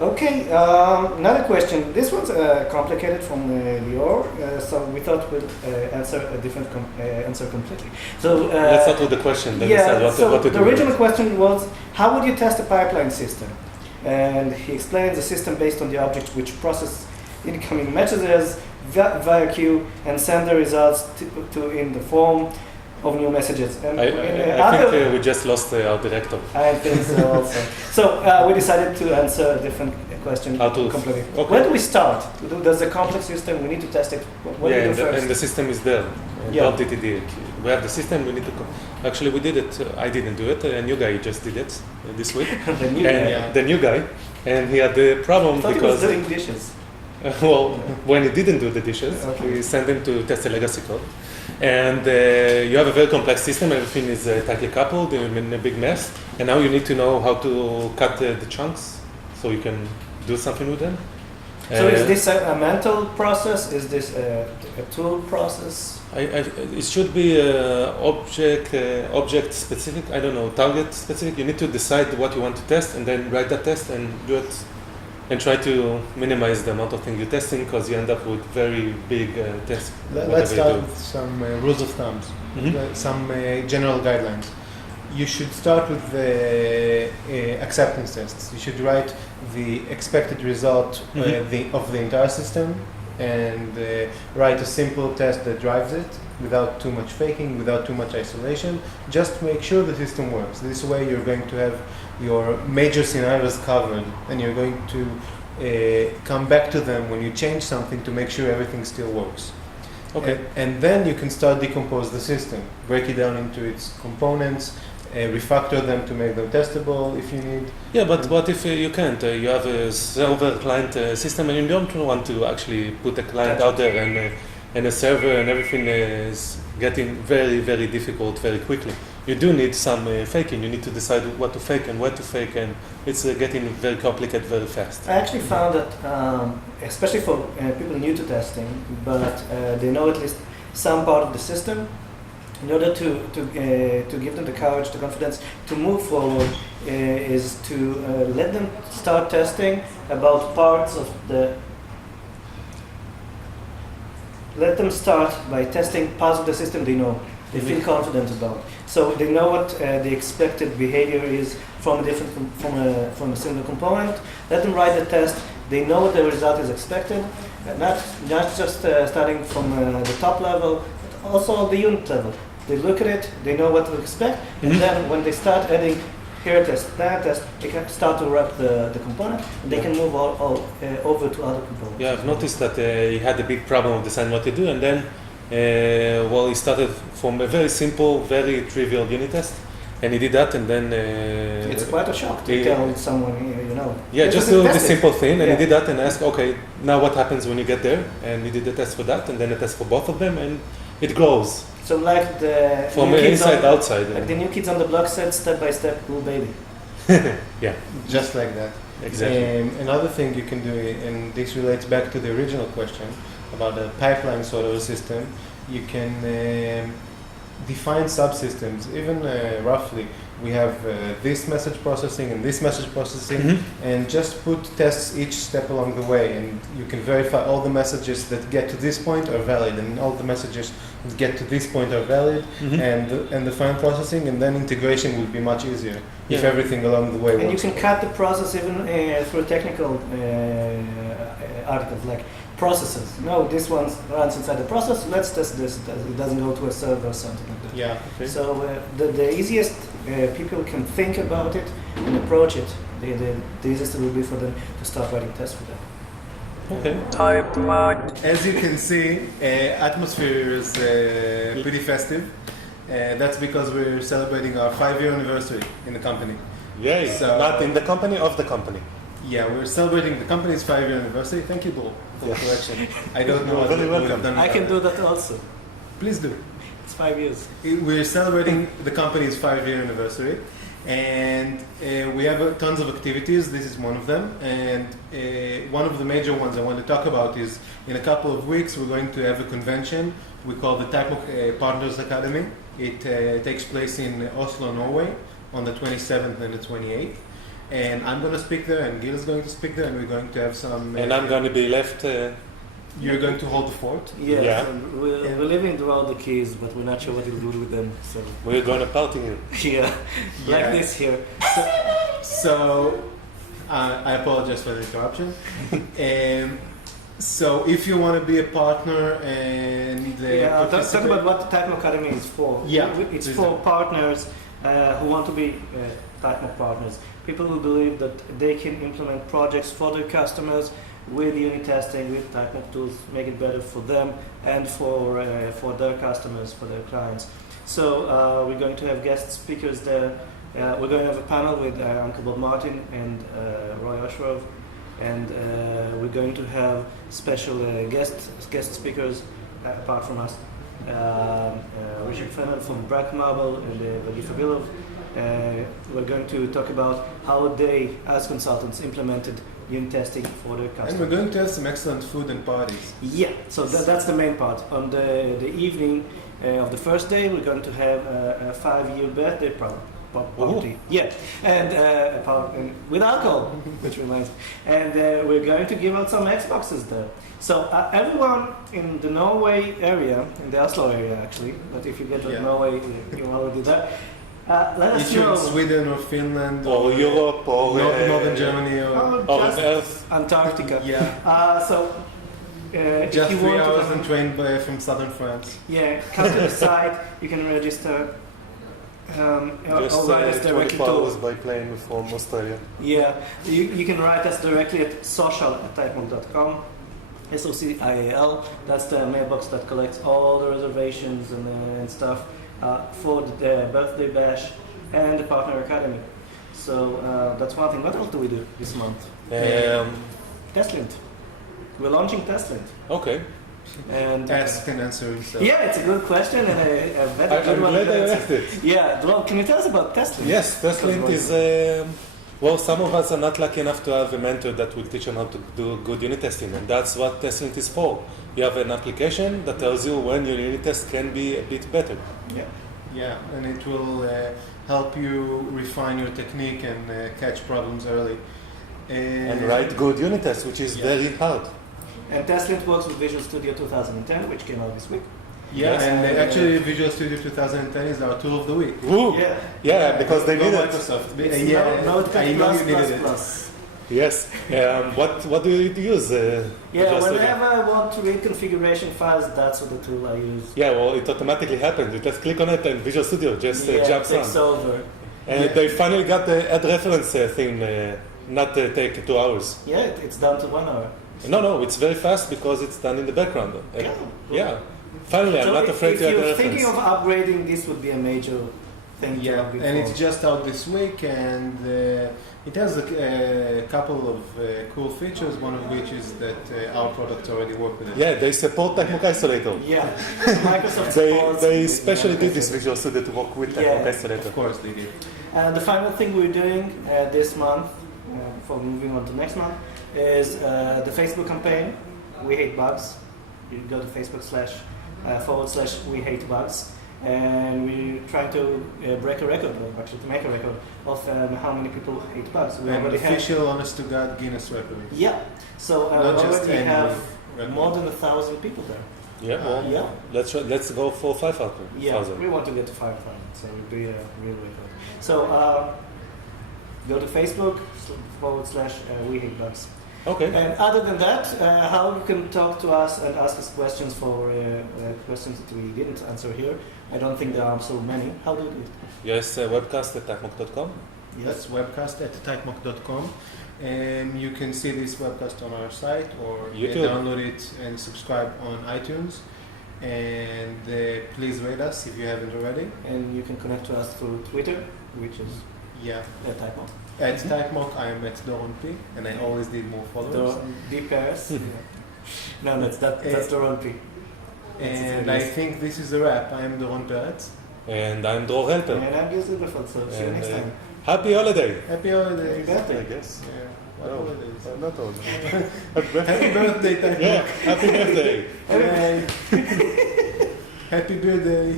Okay, another question. This one's complicated from Lior, so we thought we'd answer a different answer completely. So let's start with the question. Then yeah, what so to do the original question was, how would you test a pipeline system? And he explains the system based on the object which process incoming messages via queue and send the results to in the form of new messages. And I think we just lost our director. I think so also. So we decided to answer a different question completely. Okay. Where do we start? There's a complex system, we need to test it. What do we do first? And the system is there. Yeah. DTD. We have the system, we need to... Actually, we did it. I didn't do it. A new guy just did it this week. The new guy. And he had the problem because... he was doing dishes. Well, when he didn't do the dishes, we sent him to test the legacy code. And you have a very complex system, everything is tightly coupled, you're in a big mess. And now you need to know how to cut the chunks so you can do something with them. So is this a mental process? Is this a tool process? It should be object specific, I don't know, target specific. You need to decide what you want to test and then write that test and do it. And try to minimize the amount of things you're testing because you end up with very big tests. Let's start with some rules of thumbs, some general guidelines. You should start with the acceptance tests. You should write the expected result of the entire system and write a simple test that drives it without too much faking, without too much isolation. Just make sure the system works. This way you're going to have your major scenarios covered and you're going to come back to them when you change something to make sure everything still works. Okay. And then you can start decompose the system, break it down into its components, refactor them to make them testable if you need. Yeah, but what if you can't? You have a server client system and you don't want to actually put a client out there and a server and everything is getting very, very difficult very quickly. You do need some faking. You need to decide what to fake and where to fake, and it's getting very complicated very fast. I actually found that, especially for people new to testing, but they know at least some part of the system, in order to give them the courage, the confidence to move forward, is to let them start testing about parts of the. Let them start by testing parts of the system they know, they feel confident about. So they know what the expected behavior is from a single component. Let them write the test. They know what the result is expected, not just starting from the top level, but also the unit level. They look at it, they know what to expect, and then when they start adding here a test, there a test, they can start to wrap the component, and they can move all over to other components. Yeah, I've noticed that he had a big problem of deciding what to do, and then he started from a very simple, very trivial unit test, and he did that, and then it's quite a shock to tell someone, you know. Yeah, just do the simple thing, and he did that, and asked, okay, now what happens when you get there? And he did the test for that, and then a test for both of them, and it grows. So like the from inside outside, like the new kids on the block said, step by step, cool baby. Yeah, just like that. Exactly. Another thing you can do, and this relates back to the original question about the pipeline sort of a system, you can define subsystems, even roughly. We have this message processing and this message processing, and just put tests each step along the way, and you can verify all the messages that get to this point are valid, and all the messages that get to this point are valid, and the final processing, and then integration will be much easier if everything along the way works. And you can cut the process even through technical articles like processes. No, this one runs inside the process. Let's test this. It doesn't go to a server or something like that. Yeah. Okay. So the easiest people can think about it and approach it. The easiest it will be for them to start writing tests for them. Okay. As you can see, atmosphere is pretty festive. That's because we're celebrating our 5-year anniversary in the company. Yay! So, not in the company, of the company. Yeah, we're celebrating the company's 5-year anniversary. Thank you, Bull, for the correction. I don't know. Very welcome. I can do that also. Please do. It's 5 years. We're celebrating the company's 5-year anniversary, and we have tons of activities. This is one of them, and one of the major ones I want to talk about is in a couple of weeks we're going to have a convention we call the Typemock Partners Academy. It takes place in Oslo, Norway, on the 27th and the 28th. And I'm going to speak there, and Gil is going to speak there, and we're going to have some... And I'm going to be left... You're going to hold the fort? Yes, Yeah. and we're leaving throughout the keys, but we're not sure what we'll do with them. So We're going to party here. yeah, like this here. So I apologize for the interruption. So if you want to be a partner and Talk participate- about what the Typemock Academy is for. Yeah, It's please for do. partners who want to be Typemock partners. People who believe that they can implement projects for their customers with unit testing, with Typemock tools, make it better for them and for their customers, for their clients. So we're going to have guest speakers there. We're going to have a panel with Uncle Bob Martin and Roy Oshrov, and we're going to have special guest speakers apart from us. Richard Fennell from Brack Marble and Vagi Fabilov. We're going to talk about how they, as consultants, implemented unit testing for their customers. And we're going to have some excellent food and parties. Yeah, so that's the main part. On the evening of the first day, we're going to have a 5-year birthday party. Yeah, and with alcohol, which reminds me. And we're going to give out some Xboxes there. So everyone in the Norway area, in the Oslo area actually, but if you get to Yeah. Norway, you're already there. Let us If you're know. in Sweden or Finland Or Europe, or... Northern Germany or Or Or just Earth. Antarctica. yeah, If just you 3 want hours to, on train from southern France. yeah, come to the site. You can register. Just or write us directly 24 hours to. by plane from Australia. Yeah, you can write us directly at social@typemock.com. SOCIAL. That's the mailbox that collects all the reservations and stuff for the birthday bash and the partner academy. So that's one thing. What else do we do this month? Testlint. We're launching Testlint. Okay. And Ask and answer yourself. yeah, it's a good question and a very I'm good one. glad to I answer. asked it. Yeah, well, can you tell us about Testlint? Yes, Testlint is... well, some of us are not lucky enough to have a mentor that will teach them how to do good unit testing, and that's what Testlint is for. You have an application that tells you when your unit test can be a bit better. Yeah. Yeah, and it will help you refine your technique and catch problems early. And write good unit tests, which is Yeah. very hard. And Testlint works with Visual Studio 2010, which came out this week. Yeah, Yes. and actually Visual Studio 2010 is our tool of the week. Woo! Yeah, because they Go need it. Microsoft. It's Yeah, Notepad I know plus, you needed plus, it. plus. Yes. What do you use? Yeah, Visual Studio? whenever I want to read configuration files, that's what the tool I use. Yeah, well, it automatically happens. You just click on it and Visual Studio just jumps takes on. over. And Yeah. they finally got the add reference thing, not take 2 hours. Yeah, it's down to 1 hour. No, it's very fast because it's done in the background. Yeah. Finally, I'm So not afraid if to add you're the thinking reference. of upgrading, this would be a major thing to Yeah, upgrade and for. it's just out this week, and it has a couple of cool features. One of which is that our products already work with it. Yeah, they support Typemock Isolator. Yeah, Microsoft They supports especially did this Visual Studio to work with Typemock Yeah. Isolator. Of course they did. And the final thing we're doing this month, before moving on to next month, is the Facebook campaign, We Hate Bugs. You go to Facebook// We Hate Bugs. And we're trying to break a record, or actually to make a record, of how many people hate bugs. We An already have. official, honest to God Guinness record. Yeah, so we Not just already any have record. more than 1,000 people there. Yeah, well, Yeah. let's go for 5,000. Yeah, we want to get to 5,000, so it would be a real record. So go to Facebook// We Hate Bugs. Okay. And other than that, how you can talk to us and ask us questions for questions that we didn't answer here. I don't think there are so many. How do you do it? Yes, webcast@typemock.com. That's webcast at typemock.com. And you can see this webcast on our site or YouTube. download it and subscribe on iTunes. And please rate us if you haven't already. And you can connect to us through Twitter, which is Yeah. Typemock. At Typemock, I am at Doron P, and I always need more followers. D Paris. No, that's Doron P. And I think this is a wrap. I am Doron Peretz. And I'm Dror Helper. And I'm Gil Silberfeld, so see you And, next time. Happy holiday. Happy holidays. Happy birthday. I guess. Yeah. What No, holidays? not all. Happy birthday, Typemock. Yeah, happy birthday. Yay. Happy birthday.